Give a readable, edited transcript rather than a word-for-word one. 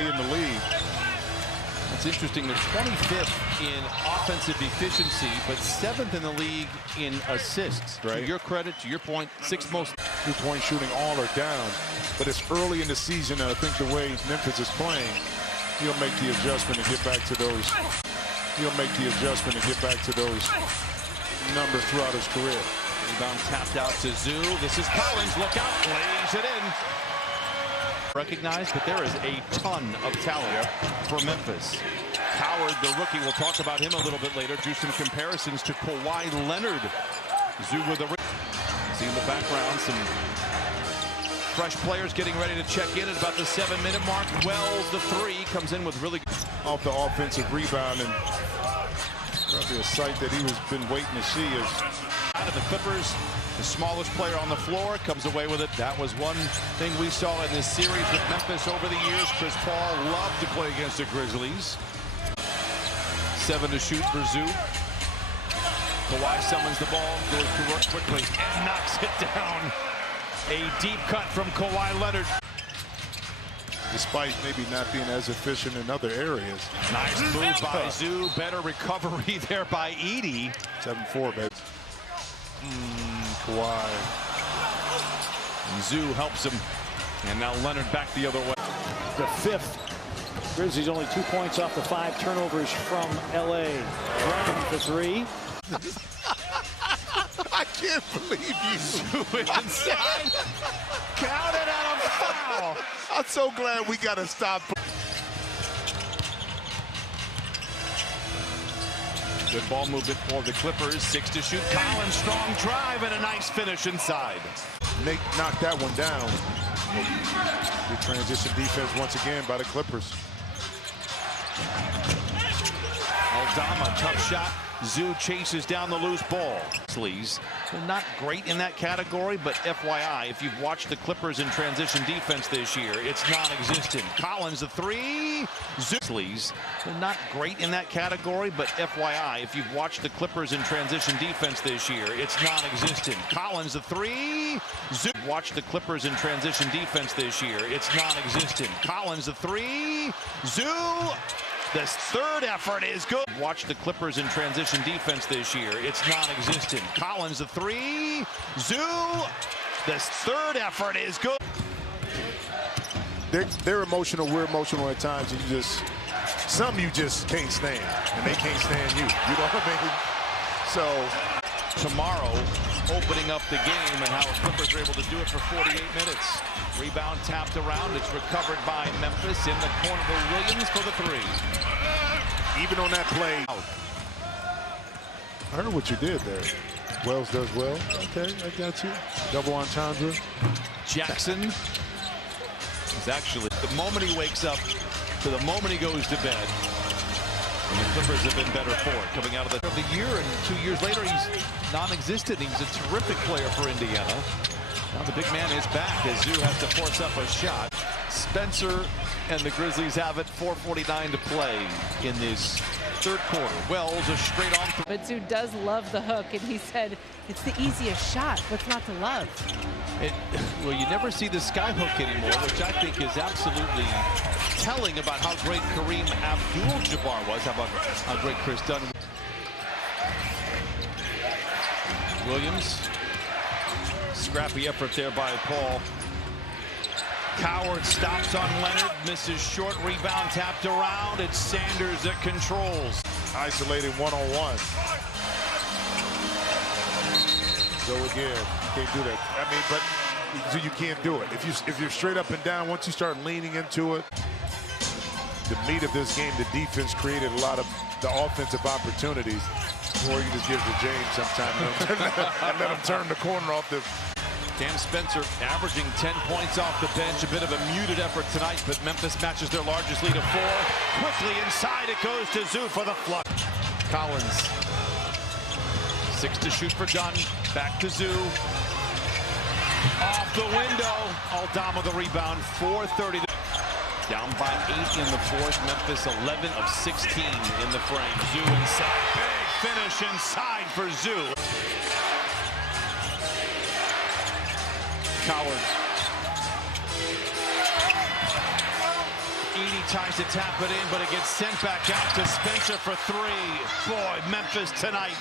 anybody in the league. It's interesting, they're 25th in offensive efficiency, but 7th in the league in assists. Right. To your credit, to your point, 6th most. Three-point shooting all are down, but it's early in the season, and I think the way Memphis is playing, he'll make the adjustment and get back to those. He'll make the adjustment and get back to those numbers throughout his career. Rebound tapped out to Zoo. This is Collins. Look out, lays it in. Recognized, but there is a ton of talent for Memphis. Howard, the rookie, we'll talk about him a little bit later. Drew some comparisons to Kawhi Leonard. Zoo with a see in the background some fresh players getting ready to check in at about the 7-minute mark. Wells, the three, comes in with really good off the offensive rebound, and probably a sight that he was been waiting to see is out of the Clippers. The smallest player on the floor comes away with it. That was one thing we saw in this series with Memphis over the years. Chris Paul loved to play against the Grizzlies. 7 to shoot for Zoo. Kawhi summons the ball, goes to work quickly, and knocks it down. A deep cut from Kawhi Leonard. Despite maybe not being as efficient in other areas. Nice move by Zoo. Better recovery there by Edey. 7-4, baby. Kawhi. And Zoo helps him. And now Leonard back the other way. The 5th. Grizzlies only 2 points off the 5 turnovers from LA. Running for 3. I can't believe you. Zoo inside. Counted on a foul. I'm so glad we got to stop. Good ball movement for the Clippers. 6 to shoot. Collins, strong drive and a nice finish inside. Nate knocked that one down. Good transition defense once again by the Clippers. Aldama, tough shot. Zoo chases down the loose ball. They're not great in that category, but FYI, if you've watched the Clippers in transition defense this year, it's non-existent. Collins, the 3. Grizzlies. They're not great in that category, but FYI, if you've watched the Clippers in transition defense this year, it's non-existent. Collins, the 3. Zoo. Watch the Clippers in transition defense this year, it's non-existent. Collins, the 3. Zoo. This third effort is good. Watch the Clippers in transition defense this year. It's non-existent. Collins, the 3. Zoo. This third effort is good. They're emotional. We're emotional at times. And some you just can't stand, and they can't stand you. You know what I mean? So tomorrow, opening up the game and how the Clippers are able to do it for 48 minutes. Rebound tapped around. It's recovered by Memphis in the corner to Williams for the 3. Even on that play. I heard what you did there. Wells does well. Okay, I got you. Double entendre. Jackson is actually, the moment he wakes up to the moment he goes to bed. And the Clippers have been better for it. Coming out of the year, and 2 years later, he's non-existent. He's a terrific player for Indiana. Now the big man is back as Zoo has to force up a shot. Spencer and the Grizzlies have it. 4:49 to play in this third quarter. Wells a straight on. But Zoo does love the hook, and he said it's the easiest shot. What's not to love? Well, you never see the sky hook anymore, which I think is absolutely telling about how great Kareem Abdul-Jabbar was. How about how great Chris Dunn. Williams. Scrappy effort there by Paul. Coward stops on Leonard, misses short, rebound tapped around. It's Sanders that controls. Isolated one-on-one. So again, you can't do that. I mean, but you can't do it. If you're straight up and down, once you start leaning into it, the meat of this game, the defense created a lot of the offensive opportunities. Or you can just give it to James sometime and let him turn the corner off the. Cam Spencer averaging 10 points off the bench. A bit of a muted effort tonight, but Memphis matches their largest lead of 4. Quickly inside, it goes to Zoo for the flush. Collins. 6 to shoot for Dunn. Back to Zoo. Off the window. Aldama the rebound. 4:30. Down by 8 in the 4th. Memphis 11 of 16 in the frame. Zoo inside. Big finish inside for Zoo. Coward. Edey tries to tap it in, but it gets sent back out to Spencer for three. Boy, Memphis tonight